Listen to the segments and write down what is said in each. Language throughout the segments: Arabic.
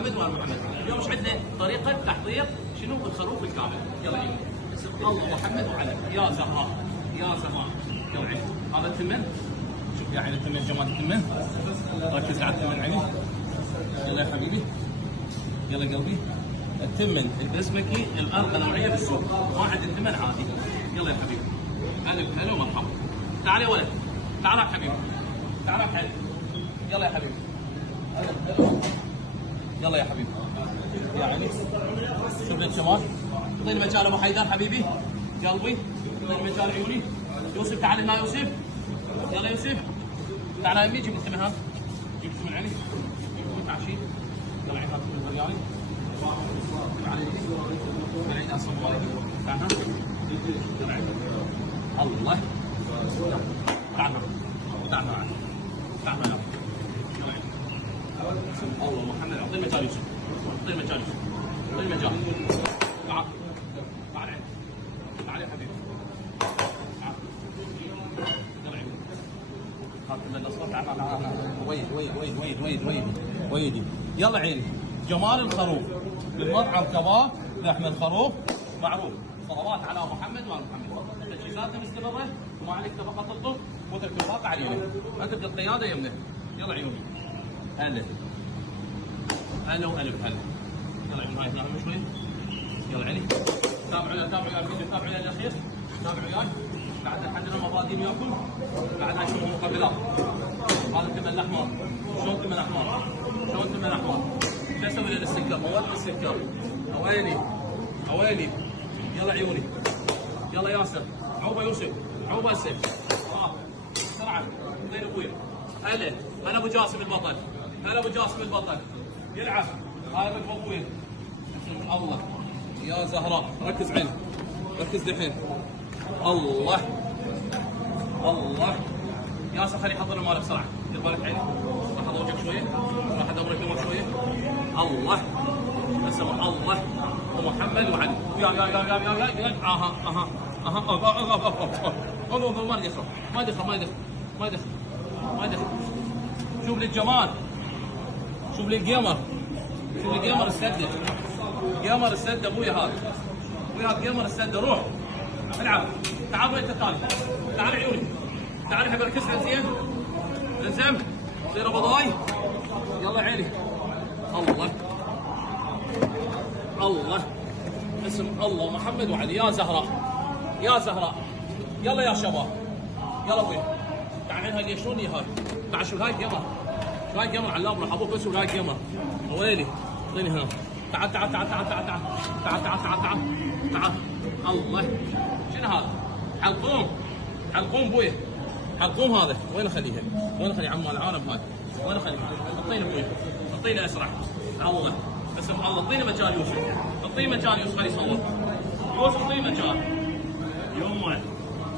محمد وال محمد. اليوم ايش عندنا؟ طريقه تحضير شنو؟ الخروف الكامل. يلا عيني. بسم الله محمد وعلى يا زهراء يا زهراء. يلا عيني. هذا التمن. شوف يا عيني التمن، جمال التمن. ركز على التمن عيني. يلا يا حبيبي. يلا قلبي. التمن البسمكي الارقى نوعيه بالسوق، واحد التمن عادي. يلا يا حبيبي. هلا ومرحبا. تعال يا ولد. تعال يا حبيبي. تعال يا حبيبي. يلا يا حبيبي. يلا يا حبيبي. يا عيني. شوف لك شمال. اعطيني مجال ابو حيدر حبيبي. قلبي. اعطيني مجال عيوني. يوسف تعال هنا يوسف. يلا يوسف. تعال يا امي جيب التمن ها. جيب التمن عيني. جيب تعشي. يلا عيني هات التمن وياي. تعال اصلا تعال. يلا عيني. الله. تعال تعال تعال تعال. الله محمد. اعطيني مجال يوسف. اعطيني مجال يوسف. اعطيني مجال. تعال تعال عيني. تعال يا حبيبي. تعال. يلا عيني. هات من الاصفر. تعال تعال. ويدي. يلا عيني. جمال الخروف بالمطعم كباب لحم الخروف معروف. صلوات على محمد وال محمد. تجهيزاتنا مستمره وما عليك فقط الطب وترك الواقع علينا. انت بالقياده يمنا. يلا عيوني. هلا هلا وهلا بهلا. يلا عيوني. هاي ناهم شوي. يلا عيني. تابعوا يا الفيديو. تابعوا يا الاخير. تابعوا وياي. بعد حدنا مبادئ وياكم. بعد نشوف مقابلات. هذا التمن الاحمر. شلون تمن احمر؟ شلون تمن احمر؟ شو اسوي للسكر؟ مواد السكر. اويلي. يلا عيوني. يلا ياسر. عوبه يوسف. عوبه هسه. بسرعه. زين ابويا. هلا ابو جاسم البطل. هلا ابو جاسم البطل. يلعب. هاي ركب ابويا. الله. يا زهراء ركز عيني. ركز دحين. الله. ياسر خلي يحضر المال بسرعه. دير بالك عيني. راح ادورك شويه. راح ادورك شويه. الله. بس الله ومحمد وعلي. يا اها ما يدخل. شوف لي الجمال. شوف لي الجيمر. السده. جيمر السده ابويا هذا. جيمر السده. روح العب. تعال انت تالي. تعال عيوني. تعال حبيبي ركز زين. زين. صير بضاي. يلا عيني. الله. اسم الله محمد وعلي. يا زهراء. يلا يا شباب. يلا ابوي. تعال عين هاي شلون هاي. تعال شوف هاي جيمر. علام راح ابوك بس وهاي جيمر. ويلي. اعطيني هنا. تعال. الله. شنو هذا؟ حلقوم بويا. حلقوم هذا. وين اخليه عمال العالم هاي. وين اخليه؟ اعطيني ابوي. اعطيني اسرع. الله. بسم الله. اعطيني مجال يوسف. خلي يصور. يوسف اعطيني مجال. يمه.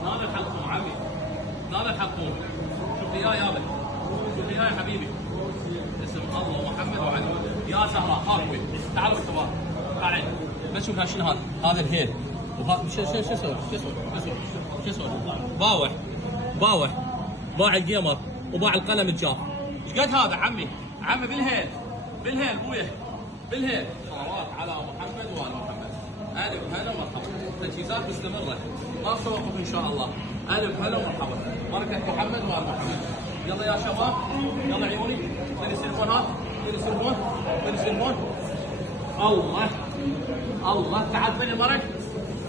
هذا الحلقوم عمي. شوف لي اياه يابا. شوف لي اياه يا حبيبي. بسم الله محمد وعلي. يا زهراء. ها ابوي. تعالوا بالكبار. تعال. بس شوف شنو هذا. هذا الهيل. وهذا شو اسوي؟ باوع. باع الجيمر وباع القلم الجاف. ايش قد هذا عمي بالهيل ابويا. بالهيل. صلوات على محمد وال محمد. الف هلا ومرحبا. تجهيزات مستمره ما توقف ان شاء الله. الف هلا ومرحبا. بركه محمد وال محمد. يلا يا شباب. يلا عيوني. خلي السلفونات. الله. تعال فين المرق.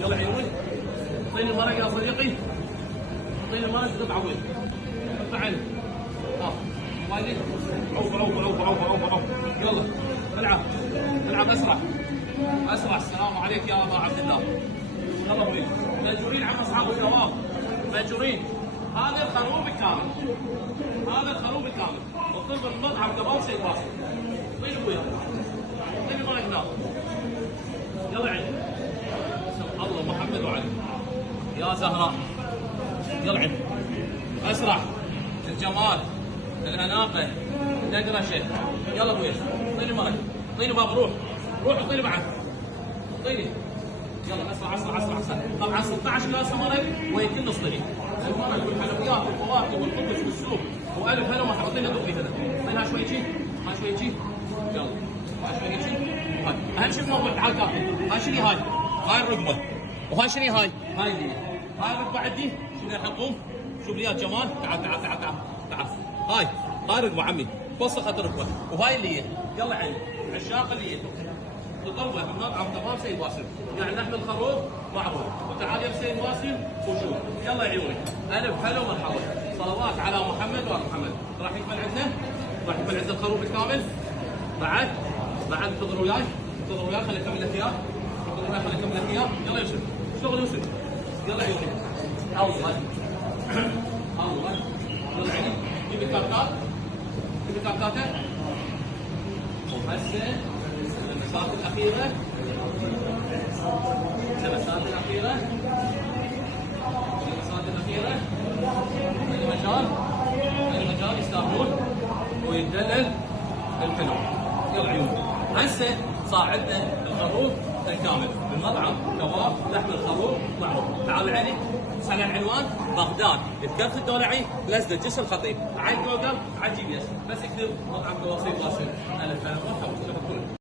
يلا عيوني. اعطيني المرق يا صديقي. اعطيني المرق قطعه وين. تعال. وايد. عوف. يلا. العب اسرع. السلام عليك يا ابا عبد الله. يلا ابوي. ماجورين عم اصحاب الثواب. ماجورين. هذا الخروف الكامل. وطلب المطعم كباب سيد واصل. وين ابويا؟ اعطيني مالك هناك. يلا عيني. الله محمد وعلي. يا زهراء. يلا عيني. اسرع. الجمال. الاناقه. النقرشه. يلا ابويا. اعطيني مالك. اعطيني باب. روح اعطيني بعد. اعطيني. يلا اسرع. طبعا 16 كاسه مرق ويكل نصطري. المرق والحلويات والفواكه والخبز والسوق والف هلا ومرحبا. اعطيني ضبي هذا. اعطيني شوي شي. يلا. اهم شيء الموضوع. تعال كابتن، هاي شنو هاي الركبه، وهاي شنو هاي اللي هاي الركبه عندي. شوف لي الحين قوم، شوف لي يا جمال. تعال هاي الركبه عمي، وصل خط الركبه. وهاي اللي هي يلا عيني عشاق اللي هي تطور بالمطعم تمام سيد واسم، يعني لحم الخروف معروف. وتعال يا سيد واسم وشوف. يلا عيوني الف هلا ومرحبا، صلوات على محمد وال محمد. راح يكمل عندنا الخروف بالكامل. بعد انتظر وياي خليني اكمل لك اياه. يلا يوسف اشتغل يوسف. يلا عيوني الله يلا عيني. جيب الكارتات وهسه اللمسات الأخيرة المجال يستاهلون ويدلل الحلو. يلا عيوني هسه صار عندنا الخروف الكامل بالمطعم، كباب لحم الخروف معروف. تعال عيني سال العنوان بغداد، الكرت الدولعي، لزده جسر الخطيب، عين جوجل، على GPS، بس اكتب مطعم كباب سيد واسم. الف هلا ومرحبا.